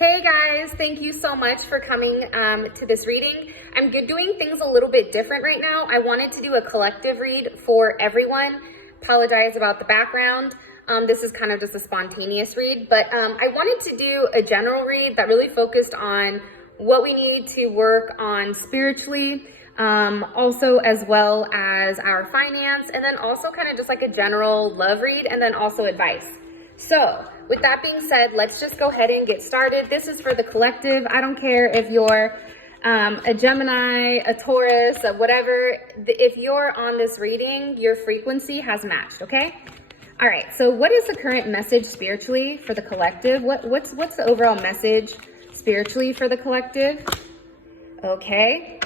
Hey guys, thank you so much for coming to this reading. I'm doing things a little bit different right now. I wanted to do a collective read for everyone. Apologize about the background. This is kind of just a spontaneous read, but I wanted to do a general read that really focused on what we need to work on spiritually, also as well as our finance, and then also kind of just like a general love read, and then also advice. So with that being said, let's just go ahead and get started. This is for the collective. I don't care if you're a Gemini, a Taurus, whatever. If you're on this reading, your frequency has matched, okay? All right, so what is the current message spiritually for the collective? What's the overall message spiritually for the collective? Okay.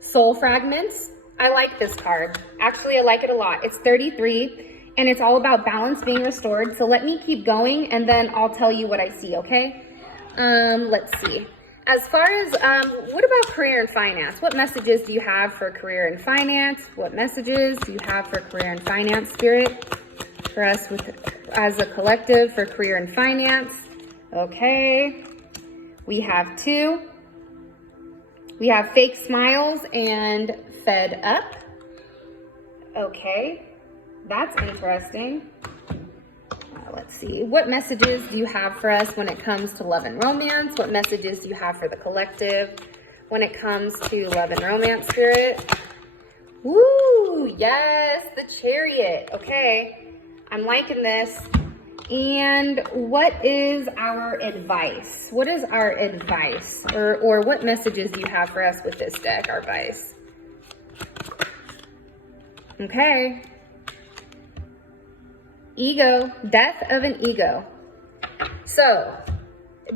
Soul fragments. I like this card. Actually, I like it a lot. It's 33. And it's all about balance being restored. So let me keep going and then I'll tell you what I see, okay? Let's see. As far as, what about career and finance? What messages do you have for career and finance? What messages do you have for career and finance, Spirit? For us as a collective for career and finance. Okay. We have 2. We have fake smiles and fed up. Okay. That's interesting. Let's see. What messages do you have for us when it comes to love and romance? What messages do you have for the collective when it comes to love and romance, Spirit? Woo! Yes, the Chariot. Okay. I'm liking this. And what is our advice? What is our advice? Or what messages do you have for us with this deck, our advice? Okay. Ego, death of an ego. So,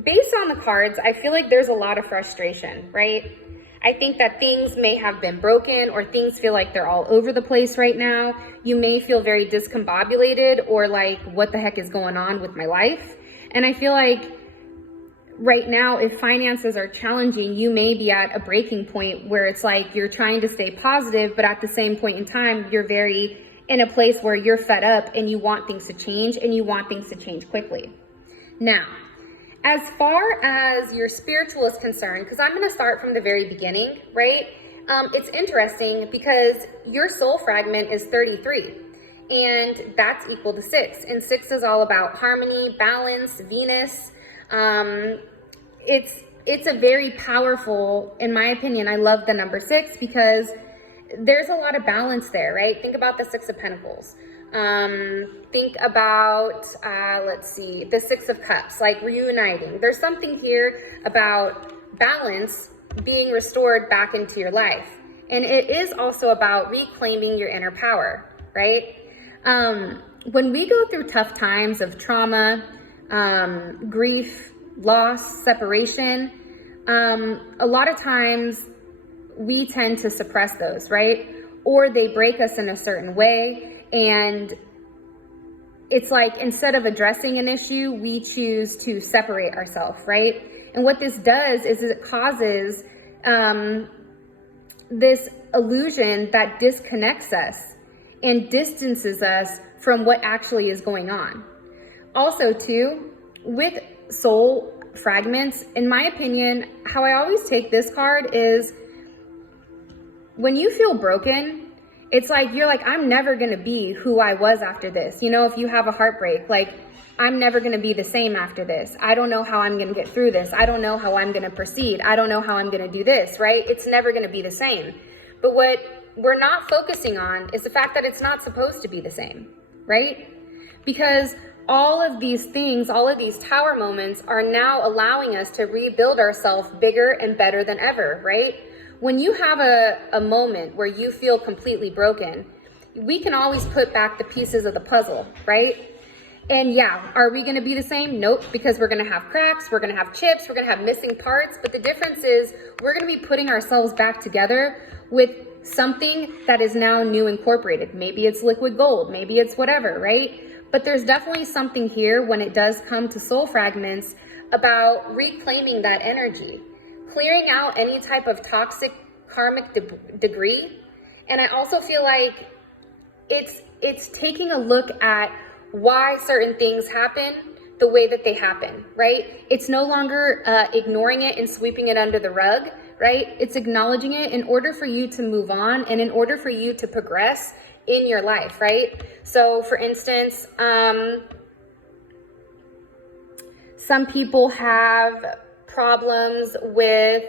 based on the cards, I feel like there's a lot of frustration, right? I think that things may have been broken or things feel like they're all over the place right now. You may feel very discombobulated or like, what the heck is going on with my life? And I feel like right now, if finances are challenging, you may be at a breaking point where it's like you're trying to stay positive, but at the same point in time, you're very in a place where you're fed up and you want things to change and you want things to change quickly. Now, as far as your spiritual is concerned, because I'm going to start from the very beginning, right? It's interesting because your soul fragment is 33 and that's equal to 6. And 6 is all about harmony, balance, Venus. It's a very powerful, in my opinion, I love the number 6 because there's a lot of balance there, right? Think about the 6 of Pentacles. Think about, let's see, the 6 of Cups, like reuniting. There's something here about balance being restored back into your life. And it is also about reclaiming your inner power, right? When we go through tough times of trauma, grief, loss, separation, a lot of times we tend to suppress those, right? Or they break us in a certain way. And it's like, instead of addressing an issue, we choose to separate ourselves, right? And what this does is it causes this illusion that disconnects us and distances us from what actually is going on. Also too, with soul fragments, in my opinion, how I always take this card is, when you feel broken, it's like, you're like, I'm never going to be who I was after this. You know, if you have a heartbreak, like, I'm never going to be the same after this. I don't know how I'm going to get through this. I don't know how I'm going to proceed. I don't know how I'm going to do this, right? It's never going to be the same. But what we're not focusing on is the fact that it's not supposed to be the same, right? Because all of these things, all of these tower moments are now allowing us to rebuild ourselves bigger and better than ever, right? When you have a moment where you feel completely broken, we can always put back the pieces of the puzzle, right? And yeah, are we going to be the same? Nope, because we're going to have cracks, we're going to have chips, we're going to have missing parts. But the difference is we're going to be putting ourselves back together with something that is now new incorporated. Maybe it's liquid gold, maybe it's whatever, right? But there's definitely something here when it does come to soul fragments about reclaiming that energy, clearing out any type of toxic karmic debris. And I also feel like it's taking a look at why certain things happen the way that they happen, right? It's no longer ignoring it and sweeping it under the rug, right? It's acknowledging it in order for you to move on and in order for you to progress in your life, right? So for instance, some people have problems with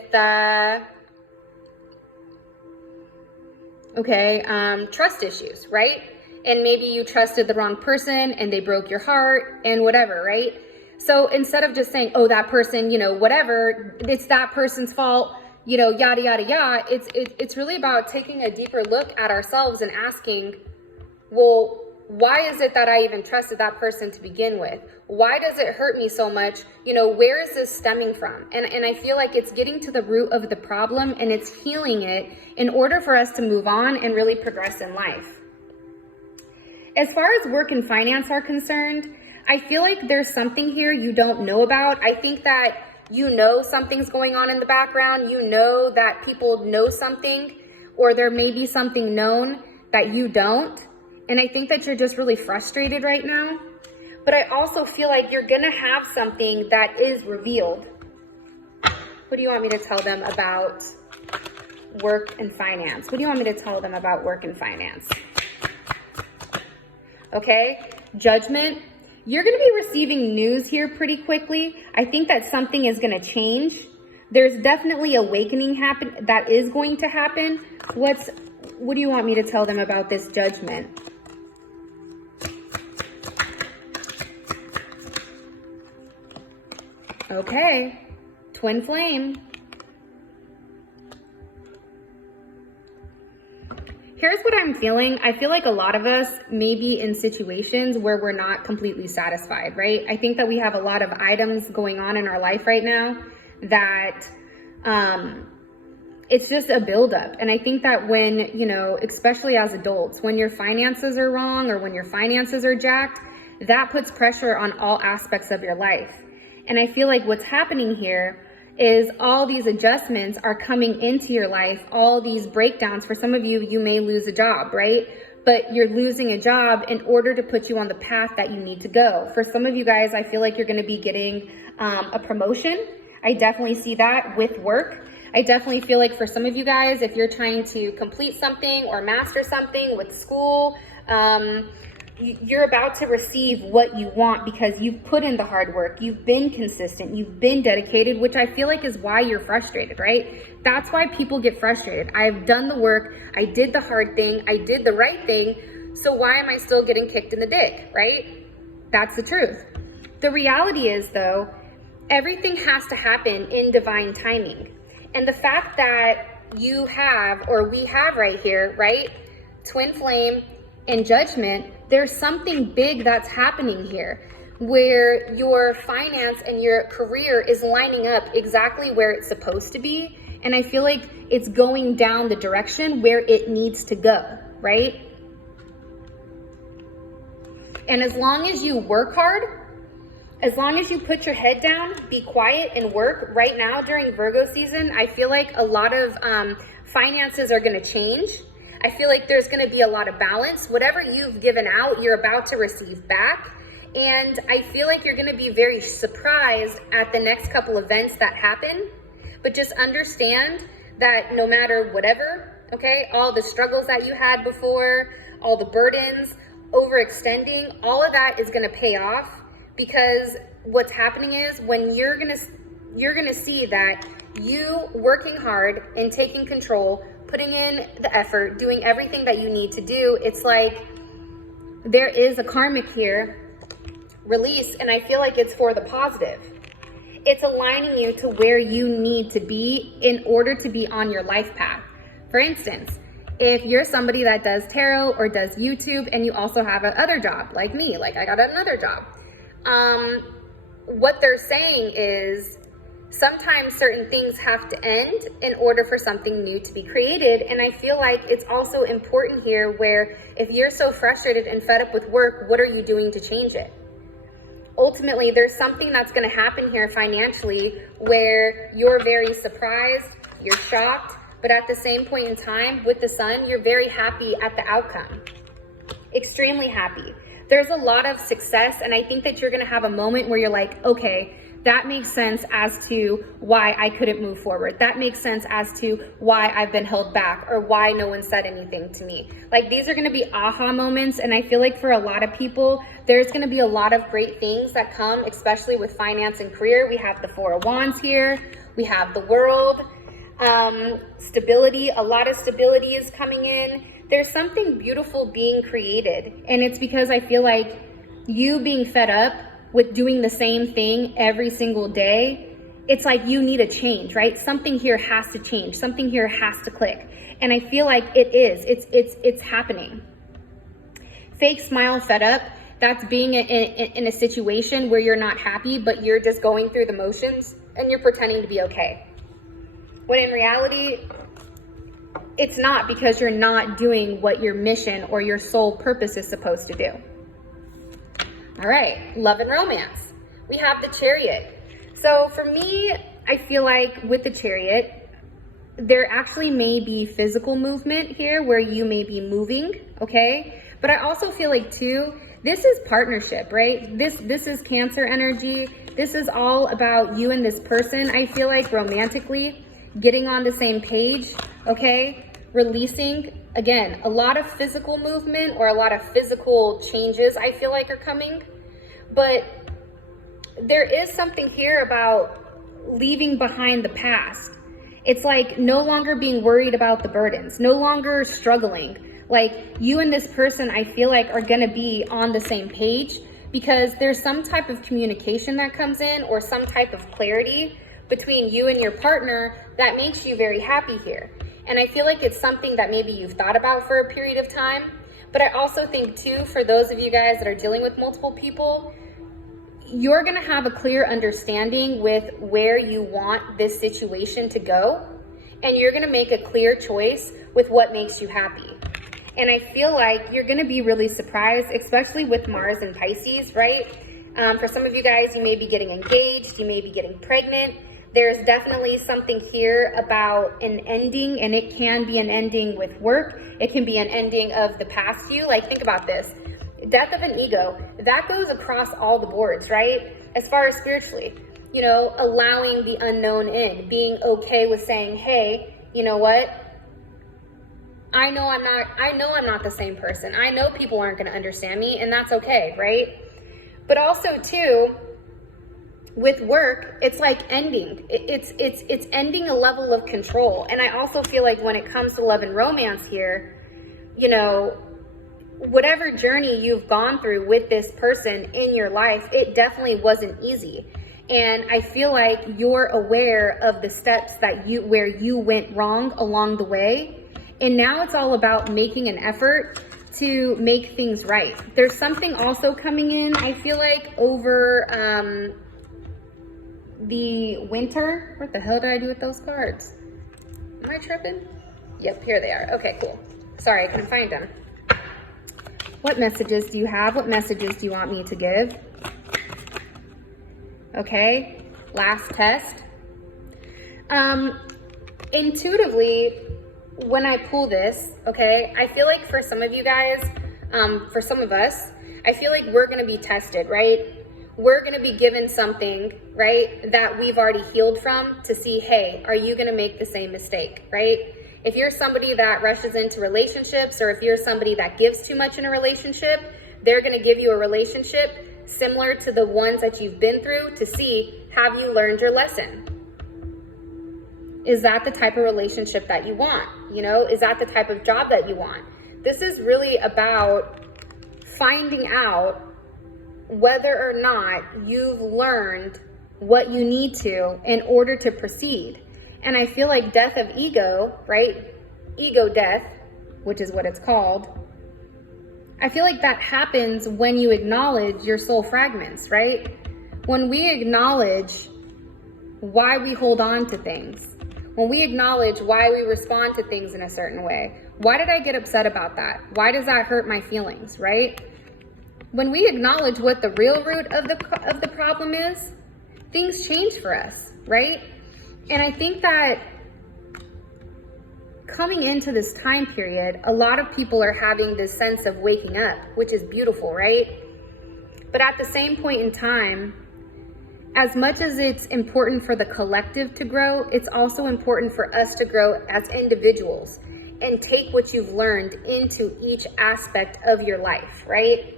trust issues, right? And maybe you trusted the wrong person and they broke your heart and whatever, right? So instead of just saying, oh, that person, whatever, it's that person's fault, yada, yada, yada, it's really about taking a deeper look at ourselves and asking, well, why is it that I even trusted that person to begin with? Why does it hurt me so much? Where is this stemming from? And I feel like it's getting to the root of the problem and it's healing it in order for us to move on and really progress in life. As far as work and finance are concerned, I feel like there's something here you don't know about. I think that something's going on in the background. That people know something, or there may be something known that you don't. And I think that you're just really frustrated right now. But I also feel like you're going to have something that is revealed. What do you want me to tell them about work and finance? What do you want me to tell them about work and finance? Okay, Judgment. You're going to be receiving news here pretty quickly. I think that something is going to change. There's definitely awakening that is going to happen. What do you want me to tell them about this Judgment? Okay, Twin Flame. Here's what I'm feeling. I feel like a lot of us may be in situations where we're not completely satisfied, right? I think that we have a lot of items going on in our life right now that it's just a buildup. And I think that when, especially as adults, when your finances are wrong or when your finances are jacked, that puts pressure on all aspects of your life. And I feel like what's happening here is all these adjustments are coming into your life, all these breakdowns. For some of you, you may lose a job, right? But you're losing a job in order to put you on the path that you need to go. For some of you guys, I feel like you're going to be getting a promotion. I definitely see that with work. I definitely feel like for some of you guys, if you're trying to complete something or master something with school, you're about to receive what you want because you've put in the hard work. You've been consistent. You've been dedicated, which I feel like is why you're frustrated, right? That's why people get frustrated. I've done the work. I did the hard thing. I did the right thing. So why am I still getting kicked in the dick, right? That's the truth. The reality is, though, everything has to happen in divine timing. And the fact that you have, or we have right here, right? Twin Flame and Judgment, there's something big that's happening here where your finance and your career is lining up exactly where it's supposed to be. And I feel like it's going down the direction where it needs to go, right? And as long as you work hard, as long as you put your head down, be quiet and work right now during Virgo season, I feel like a lot of finances are going to change. I feel like there's going to be a lot of balance. Whatever you've given out, you're about to receive back. And I feel like you're going to be very surprised at the next couple events that happen. But just understand that no matter whatever, okay, all the struggles that you had before, all the burdens, overextending, all of that is going to pay off. Because what's happening is when you're going to see that you working hard and taking control, putting in the effort, doing everything that you need to do, it's like there is a karmic here release, and I feel like it's for the positive. It's aligning you to where you need to be in order to be on your life path. For instance, if you're somebody that does tarot or does YouTube and you also have another job like me, like I got another job, what they're saying is sometimes certain things have to end in order for something new to be created. And I feel like it's also important here where if you're so frustrated and fed up with work, what are you doing to change it? Ultimately, there's something that's going to happen here financially where you're very surprised, you're shocked, but at the same point in time with the Sun, you're very happy at the outcome. Extremely happy. there's a lot of success, and I think that you're gonna have a moment where you're like, okay, that makes sense as to why I couldn't move forward. That makes sense as to why I've been held back, or why no one said anything to me. Like, these are gonna be aha moments, and I feel like for a lot of people, there's gonna be a lot of great things that come, especially with finance and career. We have the Four of Wands here. We have the World. Stability, a lot of stability is coming in. There's something beautiful being created, and it's because I feel like you being fed up with doing the same thing every single day, it's like you need a change, right? Something here has to change. Something here has to click. And I feel like it is. It's happening. Fake smile, fed up. That's being in a situation where you're not happy, but you're just going through the motions and you're pretending to be okay. When in reality, it's not, because you're not doing what your mission or your soul purpose is supposed to do. All right, love and romance. We have the Chariot. So for me, I feel like with the Chariot, there actually may be physical movement here where you may be moving, okay? But I also feel like too, this is partnership, right? This is Cancer energy. This is all about you and this person. I feel like romantically, getting on the same page, okay? Releasing, again, a lot of physical movement or a lot of physical changes I feel like are coming. But there is something here about leaving behind the past. It's like no longer being worried about the burdens, no longer struggling. Like, you and this person, I feel like, are gonna be on the same page, because there's some type of communication that comes in, or some type of clarity between you and your partner that makes you very happy here. And I feel like it's something that maybe you've thought about for a period of time. But I also think too, for those of you guys that are dealing with multiple people, you're gonna have a clear understanding with where you want this situation to go. And you're gonna make a clear choice with what makes you happy. And I feel like you're gonna be really surprised, especially with Mars and Pisces, right? For some of you guys, you may be getting engaged, you may be getting pregnant. There's definitely something here about an ending, and it can be an ending with work. It can be an ending of the past you. Like, think about this. Death of an ego, that goes across all the boards, right? As far as spiritually, you know, allowing the unknown in, being okay with saying, hey, you know what? I know I'm not the same person. I know people aren't going to understand me, and that's okay, right? But also too, with work, it's like ending. It's ending a level of control. And I also feel like when it comes to love and romance here, you know, whatever journey you've gone through with this person in your life, it definitely wasn't easy. And I feel like you're aware of the steps that where you went wrong along the way. And now it's all about making an effort to make things right. There's something also coming in, I feel like, over the winter. What the hell did I do with those cards? Am I tripping? Yep, here they are. Okay, cool. Sorry, I couldn't find them. What messages do you have? What messages do you want me to give? Okay, last test. Intuitively, when I pull this, okay, I feel like for some of you guys, for some of us, I feel like we're gonna be tested, right? We're gonna be given something, right, that we've already healed from, to see, hey, are you gonna make the same mistake, right? If you're somebody that rushes into relationships, or if you're somebody that gives too much in a relationship, they're gonna give you a relationship similar to the ones that you've been through, to see, have you learned your lesson? Is that the type of relationship that you want? You know, is that the type of job that you want? This is really about finding out whether or not you've learned what you need to in order to proceed. And I feel like death of ego, right? Ego death, which is what it's called. I feel like that happens when you acknowledge your soul fragments, right? When we acknowledge why we hold on to things, when we acknowledge why we respond to things in a certain way. Why did I get upset about that? Why does that hurt my feelings, right? When we acknowledge what the real root of the problem is, things change for us, right? And I think that coming into this time period, a lot of people are having this sense of waking up, which is beautiful, right? But at the same point in time, as much as it's important for the collective to grow, it's also important for us to grow as individuals and take what you've learned into each aspect of your life, right?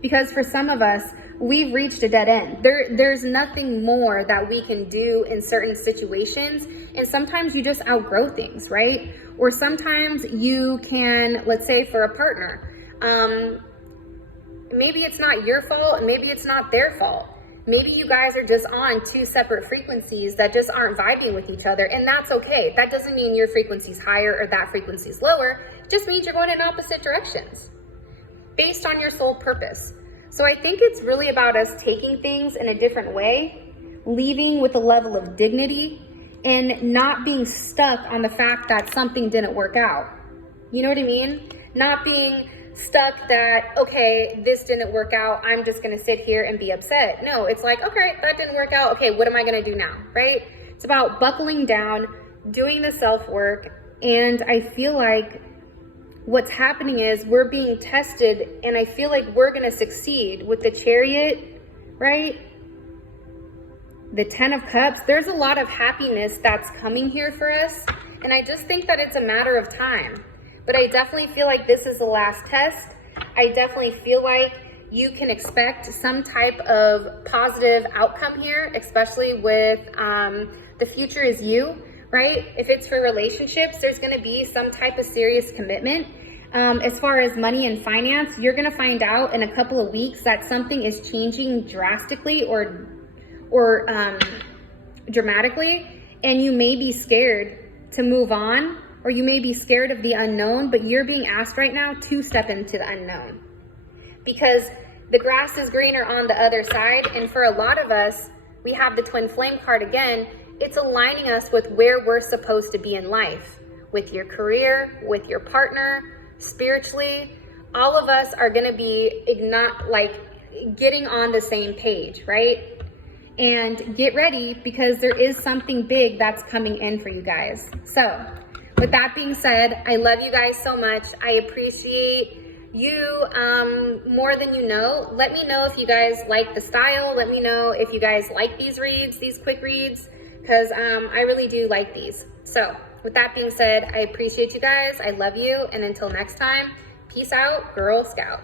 Because for some of us, we've reached a dead end. There's nothing more that we can do in certain situations. And sometimes you just outgrow things, right? Or sometimes you can, let's say for a partner, maybe it's not your fault and maybe it's not their fault. Maybe you guys are just on two separate frequencies that just aren't vibing with each other, and that's okay. That doesn't mean your frequency's higher or that frequency's lower. It just means you're going in opposite directions based on your soul purpose. So I think it's really about us taking things in a different way, leaving with a level of dignity, and not being stuck on the fact that something didn't work out. You know what I mean? Not being stuck that, okay, this didn't work out, I'm just gonna sit here and be upset. No, it's like, okay, that didn't work out. Okay, what am I gonna do now, right? It's about buckling down, doing the self-work, and I feel like what's happening is we're being tested, and I feel like we're gonna succeed with the Chariot, right? The 10 of Cups. There's a lot of happiness that's coming here for us, and I just think that it's a matter of time. But I definitely feel like this is the last test. I definitely feel like you can expect some type of positive outcome here, especially with the future is you, right? If it's for relationships, there's gonna be some type of serious commitment. As far as money and finance, you're gonna find out in a couple of weeks that something is changing drastically or dramatically, and you may be scared to move on, or you may be scared of the unknown, but you're being asked right now to step into the unknown. Because the grass is greener on the other side, and for a lot of us, we have the Twin Flame card again. It's aligning us with where we're supposed to be in life, with your career, with your partner, spiritually. All of us are gonna be getting on the same page, right? And get ready, because there is something big that's coming in for you guys. So with that being said, I love you guys so much. I appreciate you more than you know. Let me know if you guys like the style. Let me know if you guys like these reads, these quick reads, because I really do like these. So with that being said, I appreciate you guys. I love you. And until next time, peace out, Girl Scout.